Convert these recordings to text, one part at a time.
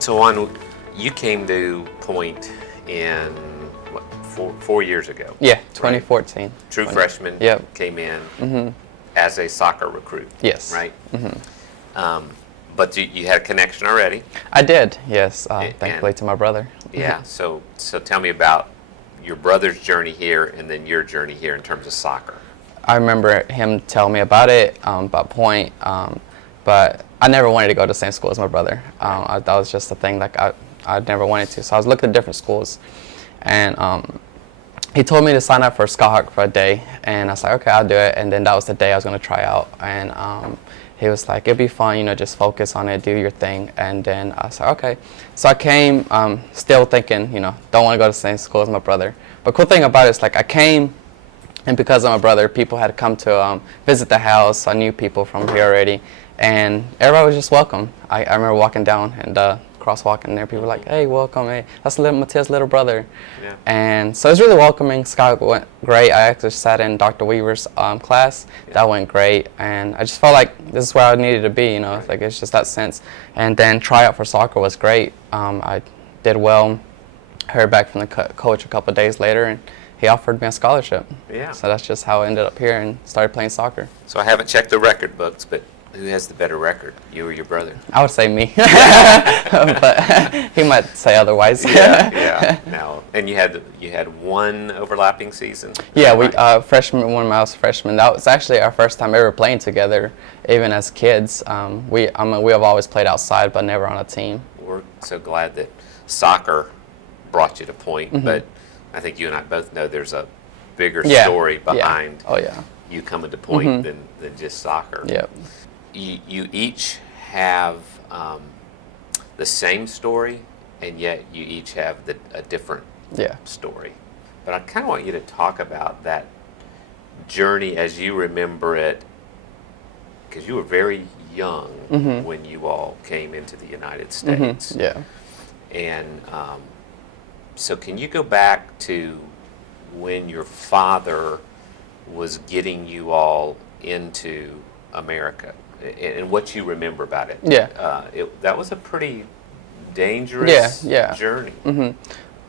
So on, you came to Point in what, 4 years ago? Yeah, right? 2014. True freshman. Yep. Came in as a soccer recruit. Yes. Right. But you had a connection already. I did, yes, thankfully to my brother. Yeah. So tell me about your brother's journey here and then your journey here in terms of soccer. I remember him telling me about it, about Point, but I never wanted to go to the same school as my brother. That was just a thing like I never wanted to. So I was looking at different schools, and he told me to sign up for Skyhawk for a day, and I was like, okay, I'll do it. And then that was the day I was going to try out, and he was like, it'll be fun, you know, just focus on it, do your thing. And then I was like, okay. So I came still thinking, you know, don't want to go to the same school as my brother. But cool thing about it is like I came, and because of my brother, people had come to visit the house. I knew people from here already, and everybody was just welcome. I remember walking down and crosswalking there. People were like, hey, welcome, hey, that's Matea's little brother. Yeah. And so it was really welcoming. Sky went great. I actually sat in Dr. Weaver's class. Yeah. That went great, and I just felt like this is where I needed to be, you know, like it's just that sense. And then tryout for soccer was great. I did well. Heard back from the coach a couple of days later, and he offered me a scholarship. Yeah. So that's just how I ended up here and started playing soccer. So I haven't checked the record books, but who has the better record, you or your brother? I would say me, but he might say otherwise. Yeah. Now, and you had one overlapping season. Yeah, we freshman when I was a freshman. That was actually our first time ever playing together, even as kids. We have always played outside, but never on a team. We're so glad that soccer brought you to Point, but I think you and I both know there's a bigger story behind you coming to Point than just soccer. Yep. You each have the same story, and yet you each have a different story. But I kind of want you to talk about that journey as you remember it, because you were very young when you all came into the United States. Yeah. And so can you go back to when your father was getting you all into America and what you remember about it? Yeah. That was a pretty dangerous journey.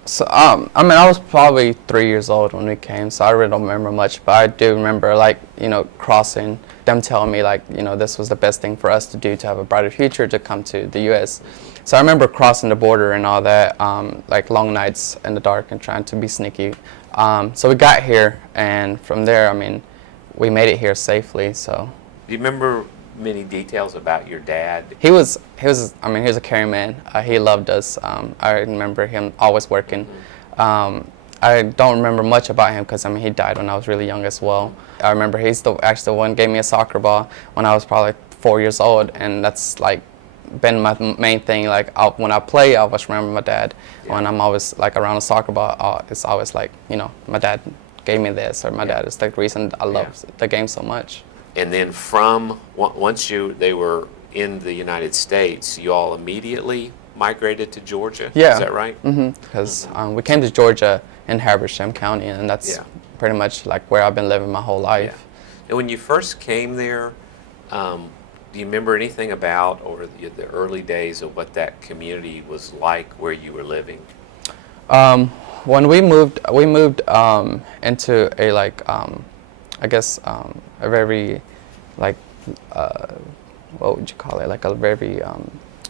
So, I mean, I was probably 3 years old when we came, so I really don't remember much, but I do remember, like, you know, crossing, them telling me, like, you know, this was the best thing for us to do to have a brighter future, to come to the U.S. So I remember crossing the border and all that, like long nights in the dark and trying to be sneaky. So we got here, and from there, I mean, we made it here safely, so. Do you remember many details about your dad? He was a caring man. He loved us. I remember him always working. I don't remember much about him because, I mean, he died when I was really young as well. I remember he's actually the one who gave me a soccer ball when I was probably 4 years old, and that's like been my main thing. Like when I play, I always remember my dad. Yeah. When I'm always like around a soccer ball, it's always like, you know, my dad gave me this, or my dad is the reason I love the game so much. And then once they were in the United States, you all immediately migrated to Georgia? Yeah. Is that right? Because we came to Georgia in Habersham County, and that's pretty much like where I've been living my whole life. Yeah. And when you first came there, do you remember anything about, or the early days of what that community was like where you were living? When we moved into a like, I guess a very like, what would you call it? Like a very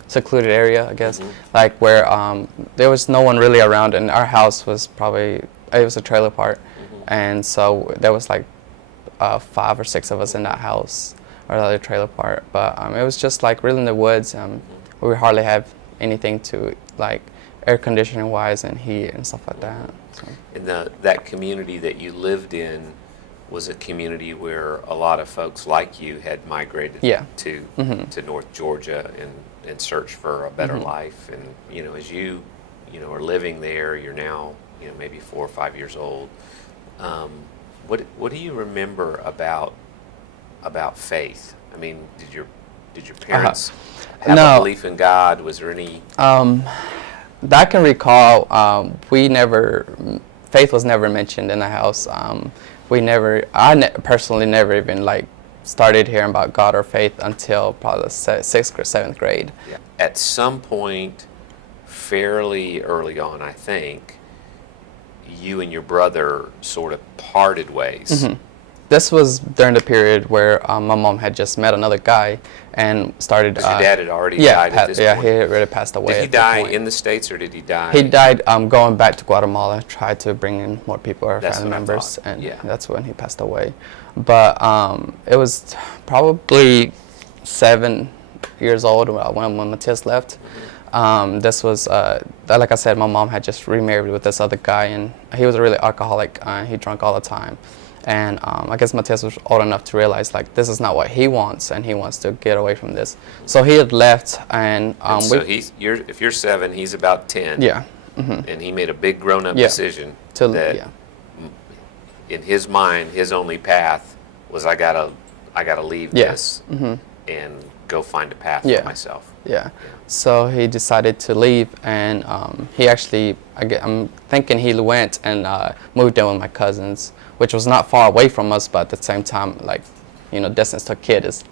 secluded area, I guess. Like where there was no one really around, and our house was it was a trailer park, and so there was like 5 or 6 of us in that house, or the other trailer park. But it was just like really in the woods. We hardly have anything to like air conditioning wise and heat and stuff like that. So. And that community that you lived in was a community where a lot of folks like you had migrated to North Georgia and searched for a better life. And you know, as you are living there, you're now maybe 4 or 5 years old. What do you remember about faith? I mean, did your parents have a belief in God? Was there any? That I can recall. Faith was never mentioned in the house. I personally never even like started hearing about God or faith until probably the 6th or 7th grade. Yeah. At some point, fairly early on, I think, you and your brother sort of parted ways. Mm-hmm. This was during the period where my mom had just met another guy and started. Because your dad had already died at this point? Yeah, he had already passed away. Did he die in the States or did he die? He died going back to Guatemala, tried to bring in more people, our That's family what I members, thought. and Yeah. that's when he passed away. But it was probably 7 years old when Matthias left. This was, like I said, my mom had just remarried with this other guy, and he was a really alcoholic. He drank all the time. And I guess Matthias was old enough to realize, like, this is not what he wants, and he wants to get away from this. So he had left, and so if you're 7, he's about 10. Yeah. Mm-hmm. And he made a big grown-up Yeah. decision To- that, yeah. in his mind, his only path was I gotta leave Yeah. this Mm-hmm. and go find a path Yeah. for myself. Yeah. So he decided to leave, and he actually, I'm thinking he went and moved in with my cousins, which was not far away from us, but at the same time, like, distance to a kid is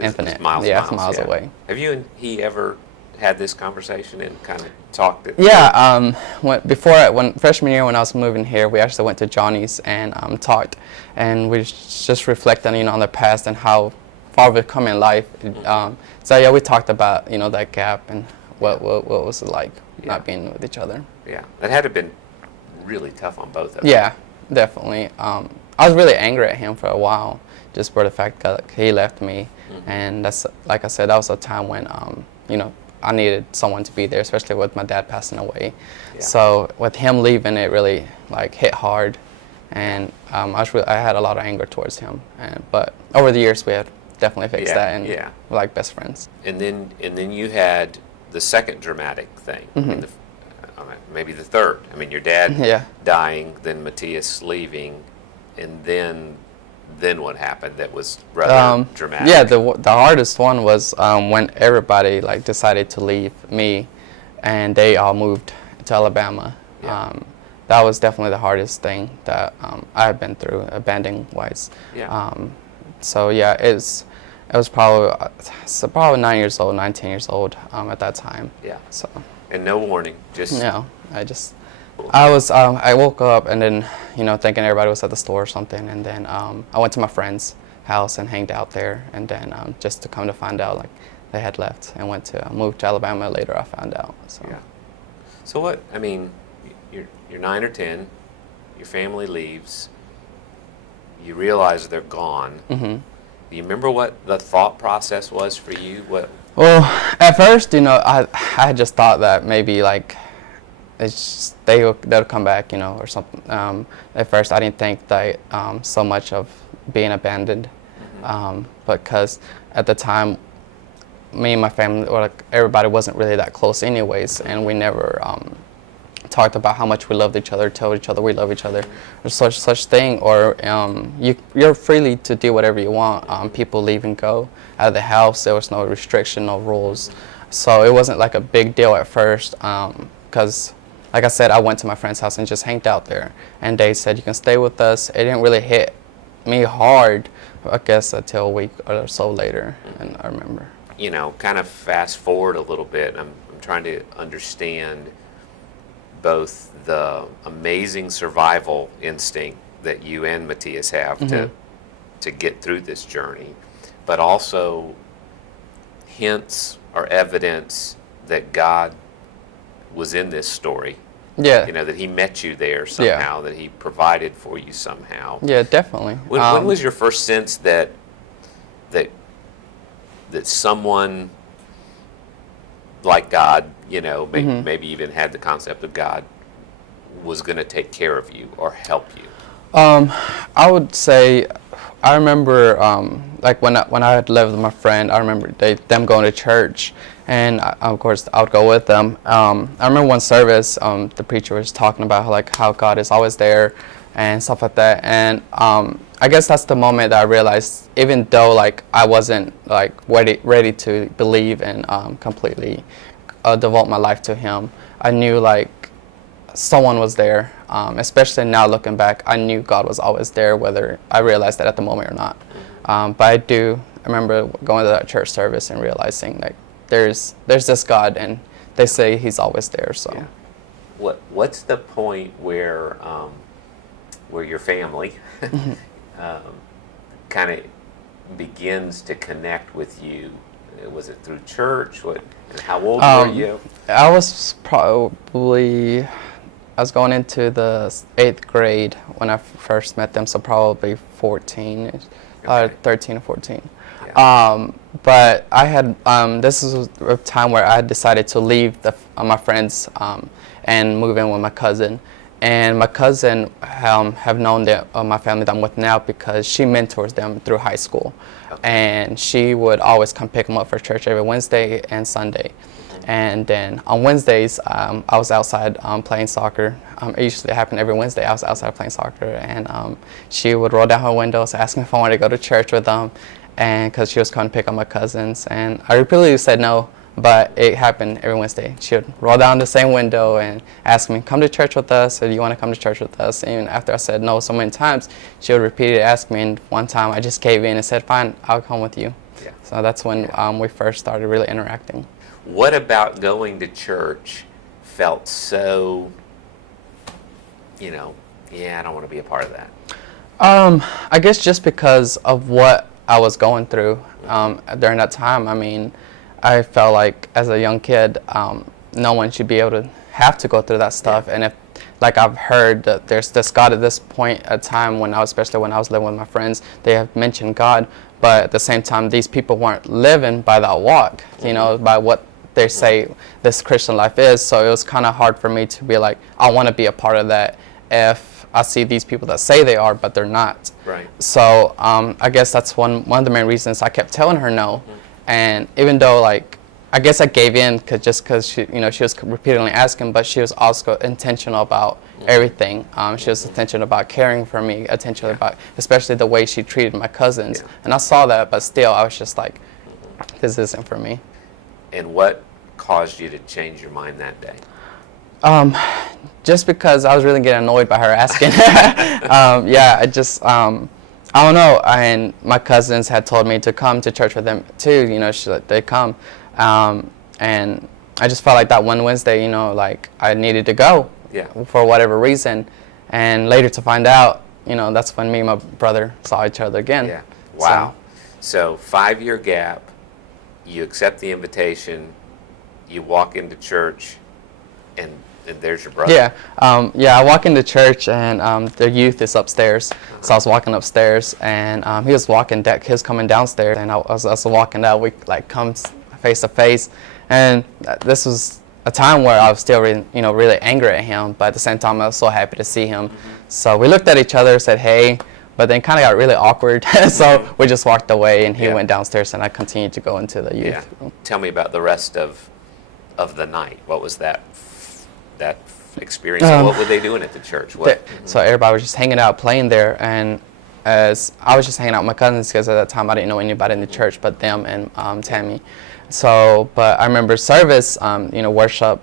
infinite. It's miles, yeah, it's miles yeah. away. Have you and he ever had this conversation and kind of talked it? Yeah, when freshman year when I was moving here, we actually went to Johnny's and talked, and we just reflected, on the past and how far we've come in life. So yeah, we talked about that gap and what was it like not being with each other. Yeah, that had to have been really tough on both of you. Yeah, definitely. I was really angry at him for a while, just for the fact that he left me, and that's, like I said, that was a time when I needed someone to be there, especially with my dad passing away. Yeah. So with him leaving, it really hit hard, and I had a lot of anger towards him. But over the years, we had definitely fixed that, and we're like best friends. And then you had the second dramatic thing, maybe the third. I mean, your dad dying, then Matthias leaving, and then what happened that was rather dramatic? Yeah, the hardest one was when everybody decided to leave me, and they all moved to Alabama. Yeah. That was definitely the hardest thing that I have been through, abandoning wise. Yeah. So yeah, it was probably 9 years old, 19 years old at that time. Yeah. So. And no warning, just. No, I woke up and then thinking everybody was at the store or something, and then I went to my friend's house and hanged out there, and then just to come to find out they had left and moved to Alabama later. I found out. So. Yeah. So what? I mean, you're 9 or 10. Your family leaves. You realize they're gone. Mm-hmm. Do you remember what the thought process was for you? Well, at first, I had just thought that maybe it's just, they'll come back, or something. At first, I didn't think that so much of being abandoned, because at the time, me and my family, or everybody, wasn't really that close, anyways, and we never talked about how much we loved each other, told each other we love each other, or such thing, or you're freely to do whatever you want. People leave and go out of the house. There was no restriction, no rules, so it wasn't a big deal at first, because like I said, I went to my friend's house and just hanged out there, and they said you can stay with us. It didn't really hit me hard, I guess, until a week or so later, and I remember. Kind of fast forward a little bit. I'm trying to understand both the amazing survival instinct that you and Matthias have to get through this journey, but also hints or evidence that God was in this story. Yeah. That he met you there somehow, that he provided for you somehow. Yeah, definitely. When was your first sense that someone like God, maybe even had the concept of God, was going to take care of you or help you? I would say, I remember when I had lived with my friend, I remember them going to church, and of course I would go with them. I remember one service, the preacher was talking about how God is always there and stuff like that, and I guess that's the moment that I realized, even though I wasn't ready to believe and completely devote my life to Him, I knew someone was there. Especially now looking back, I knew God was always there, whether I realized that at the moment or not. But I remember going to that church service and realizing there's this God, and they say he's always there. So, what's the point where your family kind of begins to connect with you? Was it through church? And how old were you? I was going into the 8th grade when I first met them, so probably 14, 13 or 14. Yeah. But I had, this was a time where I had decided to leave my friends and move in with my cousin. And my cousin have known my family that I'm with now because she mentors them through high school. Okay. And she would always come pick them up for church every Wednesday and Sunday. And then on Wednesdays, I was outside playing soccer. It usually happened every Wednesday. I was outside playing soccer, and she would roll down her windows, ask me if I wanted to go to church with them, and because she was coming to pick up my cousins. And I repeatedly said no, but it happened every Wednesday. She would roll down the same window and ask me, come to church with us, or do you want to come to church with us? And even after I said no so many times, she would repeatedly ask me, and one time I just gave in and said, fine, I'll come with you. Yeah. So that's when we first started really interacting. What about going to church felt so, I don't want to be a part of that? I guess just because of what I was going through during that time. I mean, I felt like as a young kid, no one should be able to have to go through that stuff. Yeah. And if, like I've heard that there's this God at this point at time especially when I was living with my friends, they have mentioned God, but at the same time, these people weren't living by that walk, by what they say this Christian life is. So it was kind of hard for me to be like, I want to be a part of that if I see these people that say they are, but they're not. Right. So I guess that's one of the main reasons I kept telling her no. Mm-hmm. And even though, like, I guess I gave in because she was repeatedly asking, but she was also intentional about everything. She was intentional about caring for me, intentional about, especially the way she treated my cousins. Yeah. And I saw that, but still, I was just like, this isn't for me. And what caused you to change your mind that day? Just because I was really getting annoyed by her asking. I don't know. And my cousins had told me to come to church with them too. They come. And I just felt like that one Wednesday, like I needed to go for whatever reason. And later to find out, that's when me and my brother saw each other again. Yeah. Wow. So 5-year gap. You accept the invitation, you walk into church, and there's your brother. Yeah, I walk into church, and their youth is upstairs. So I was walking upstairs, and he was coming downstairs, and I was walking out. We come face to face, and this was a time where I was still really angry at him, but at the same time I was so happy to see him. Mm-hmm. So we looked at each other, said hey. But then kind of got really awkward, so we just walked away, and he went downstairs, and I continued to go into the youth room. Tell me about the rest of the night. What was that experience? What were they doing at the church? So everybody was just hanging out, playing there, and as I was just hanging out with my cousins, because at that time I didn't know anybody in the church but them and Tammy. So, but I remember service, worship.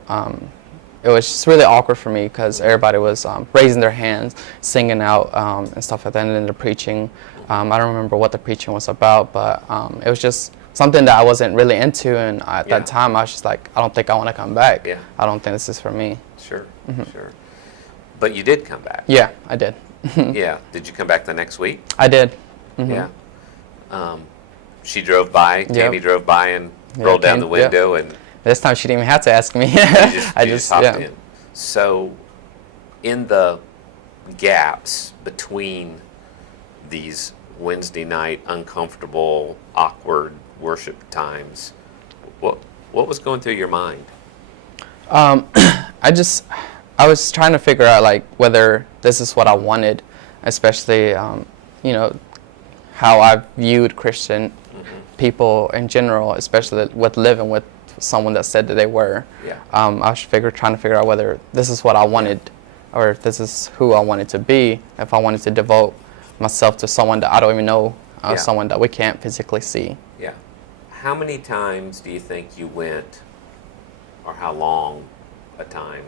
It was just really awkward for me because everybody was raising their hands, singing out and stuff like that, and then the preaching. I don't remember what the preaching was about, but it was just something that I wasn't really into, and at that time I was just like, I don't think I want to come back. Yeah. I don't think this is for me. Sure, sure. But you did come back. Yeah, I did. Yeah. Did you come back the next week? I did. Mm-hmm. Yeah. She drove by, Tammy drove by and rolled down the window and... This time she didn't even have to ask me. I just hopped in. So, in the gaps between these Wednesday night uncomfortable, awkward worship times, what was going through your mind? I was trying to figure out like whether this is what I wanted, especially how I viewed Christian people in general, especially with living with someone that said that they were. Yeah. I was trying to figure out whether this is what I wanted, or if this is who I wanted to be. If I wanted to devote myself to someone that I don't even know, someone that we can't physically see. Yeah. How many times do you think you went, or how long a time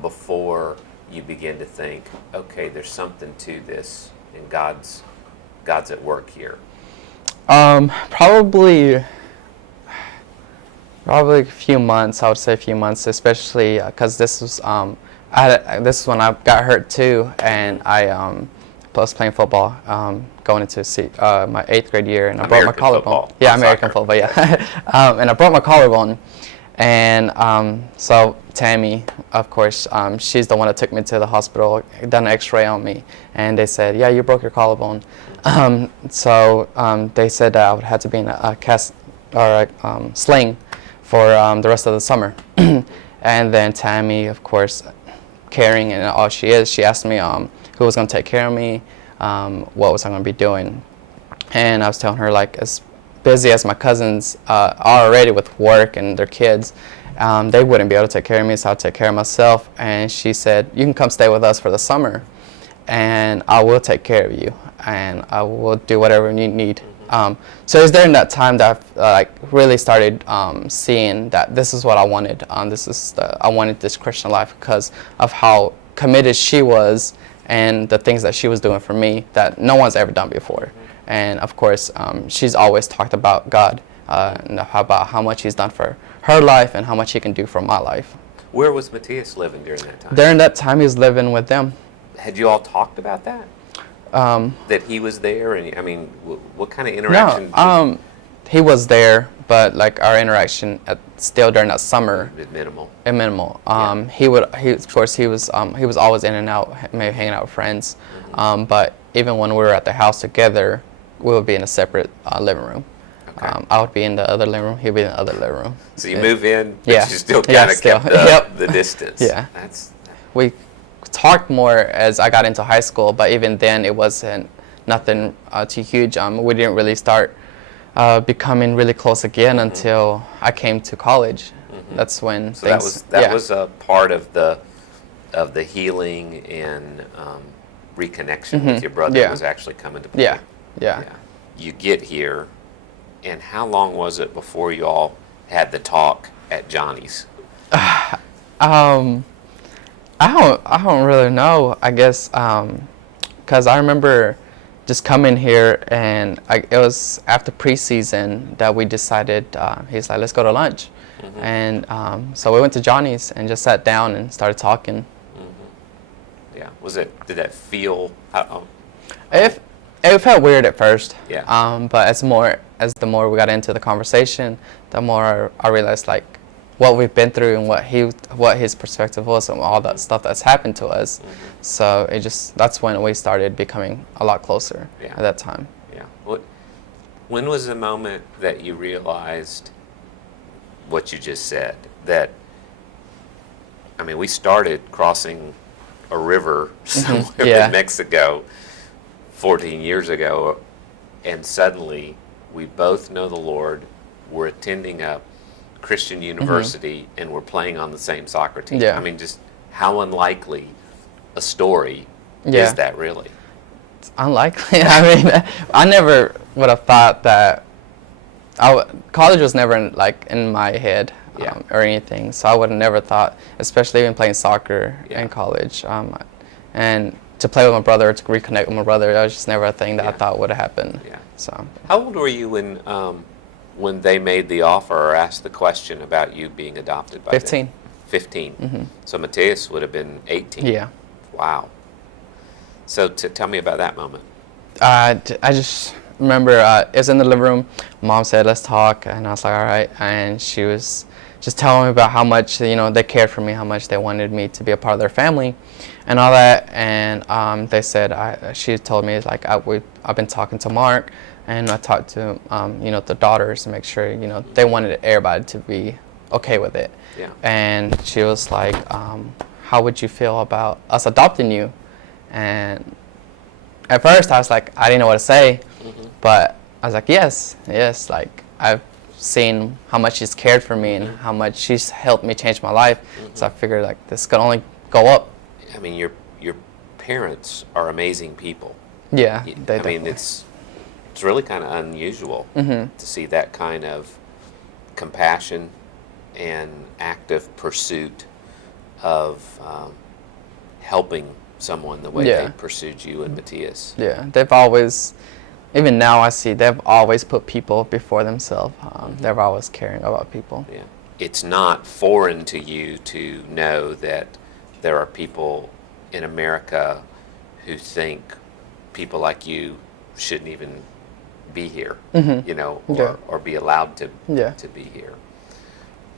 before you begin to think, okay, there's something to this, and God's at work here? Probably Probably a few months. I would say a few months, especially because this was this is when I got hurt too, and I was playing football, going into my 8th grade year, and I broke my collarbone. Yeah, American football. Yeah, and I broke my collarbone, and so Tammy, of course, she's the one that took me to the hospital, done an X-ray on me, and they said, yeah, you broke your collarbone. So they said that I would have to be in a cast or a sling for the rest of the summer. And then Tammy, of course, caring and all she is, she asked me who was going to take care of me, what was I going to be doing. And I was telling her, like, as busy as my cousins are already with work and their kids, they wouldn't be able to take care of me, so I'll take care of myself. And she said, you can come stay with us for the summer, and I will take care of you, and I will do whatever you need. So it was during that time that I really started seeing that this is what I wanted. I wanted this Christian life because of how committed she was and the things that she was doing for me that no one's ever done before. And of course, she's always talked about God, and about how much He's done for her life and how much He can do for my life. Where was Matthias living during that time? During that time, he was living with them. Had you all talked about that? That he was there, and I mean, what kind of interaction? No, he was there, but like our interaction still during that summer, minimal. Minimal. He of course he was always in and out, maybe hanging out with friends. But even when we were at the house together, we would be in a separate living room. Okay. I would be in the other living room. He'd be in the other living room. So you move in, but yeah, you still kind of kept the distance. Yeah, we talked more as I got into high school, but even then it wasn't nothing too huge. We didn't really start becoming really close again until I came to college. That's when that was a part of the healing and reconnection with your brother was actually coming to play. Yeah. You get here, and how long was it before you all had the talk at Johnny's? I don't really know. I guess because I remember just coming here, and it was after preseason that we decided. He's like, let's go to lunch, and so we went to Johnny's and just sat down and started talking. Yeah. Did that feel? It felt weird at first. Yeah. But as the more we got into the conversation, the more I realized like what we've been through and what his perspective was and all that stuff that's happened to us. So that's when we started becoming a lot closer at that time. Yeah. When was the moment that you realized what you just said? That, I mean, we started crossing a river somewhere in Mexico 14 years ago, and suddenly we both know the Lord, we're attending a Christian university, and we're playing on the same soccer team. I mean, just how unlikely a story is that, really? It's unlikely. I mean, I never would have thought that. College was never in my head or anything, so I would have never thought, especially even playing soccer in college, and to play with my brother, to reconnect with my brother, that was just never a thing that I thought would have happened. Yeah. So. How old were you when they made the offer or asked the question about you being adopted by 15. them? 15. So Matthias would have been 18. Yeah. Wow. So tell me about that moment. I just remember it was in the living room. Mom said, let's talk, and I was like, all right. And she was just telling me about how much they cared for me, how much they wanted me to be a part of their family and all that. And they said, she told me, like, I've been talking to Mark, and I talked to the daughters to make sure they wanted everybody to be okay with it. Yeah. And she was like, how would you feel about us adopting you? And at first I was like, I didn't know what to say, but I was like, yes, like I've seen how much she's cared for me and how much she's helped me change my life. So I figured like this could only go up. I mean, your parents are amazing people. Yeah, I mean, it's really kind of unusual to see that kind of compassion and active pursuit of helping someone the way they pursued you and Matthias. Yeah, they've always, even now I see, they've always put people before themselves. They're always caring about people. Yeah. it's not foreign to you to know that there are people in America who think people like you shouldn't even be here, you know, or be allowed to be here.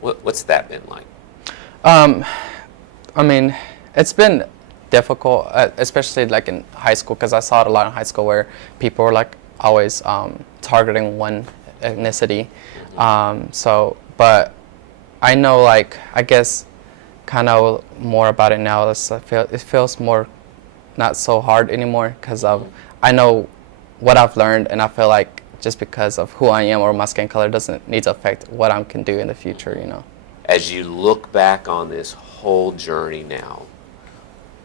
What's that been like? I mean, it's been difficult, especially like in high school, because I saw it a lot in high school where people were like always targeting one ethnicity. But I know, like, I guess kind of more about it now. It feels more not so hard anymore because I know what I've learned, and I feel like just because of who I am or my skin color doesn't need to affect what I can do in the future, you know. As you look back on this whole journey now,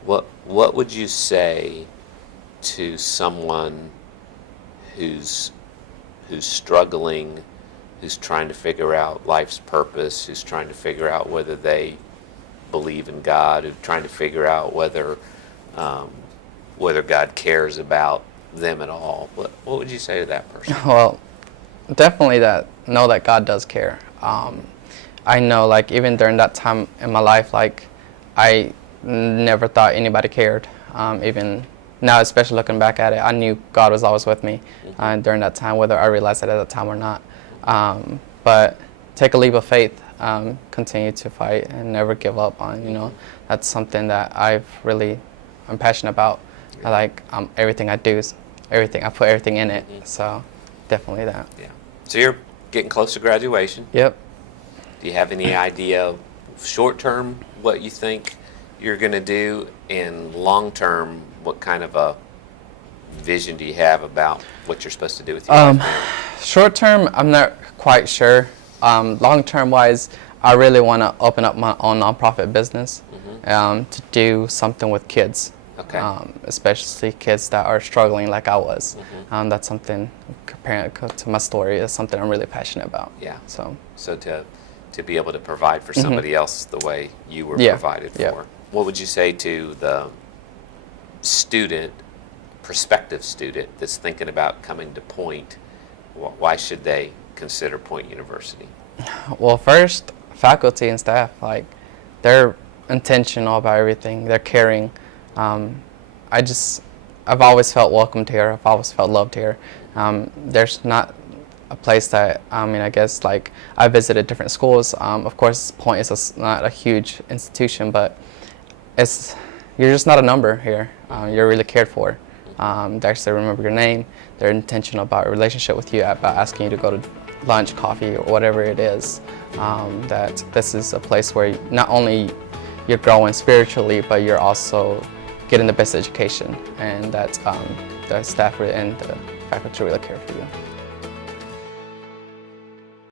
what would you say to someone who's struggling, who's trying to figure out life's purpose, who's trying to figure out whether they believe in God, who's trying to figure out whether God cares about them at all? What would you say to that person? Well, definitely know that God does care. I know, like, even during that time in my life, like, I never thought anybody cared. Even now, especially looking back at it, I knew God was always with me during that time, whether I realized it at the time or not. But take a leap of faith, continue to fight, and never give up on, you know. That's something that I'm passionate about. I like everything I do is everything. I put everything in it. So definitely that. Yeah. So you're getting close to graduation. Yep. Do you have any idea, short term, what you think you're going to do, and long term, what kind of a vision do you have about what you're supposed to do with your life now? Short term, I'm not quite sure. Long term wise, I really want to open up my own nonprofit business to do something with kids. Okay. Especially kids that are struggling like I was. That's something, comparing to my story, is something I'm really passionate about. Yeah. So to be able to provide for somebody else the way you were provided for. Yeah. What would you say to the prospective student that's thinking about coming to Point? Why should they consider Point University? Well, first, faculty and staff, like, they're intentional about everything. They're caring. I've always felt welcomed here. I've always felt loved here. There's not a place that, I guess, like, I visited different schools. Of course, Point is not a huge institution, but you're just not a number here. You're really cared for. They actually remember your name. They're intentional about a relationship with you, about asking you to go to lunch, coffee, or whatever it is. That this is a place where not only you're growing spiritually, but you're also getting the best education, and that the staff and the faculty really care for you.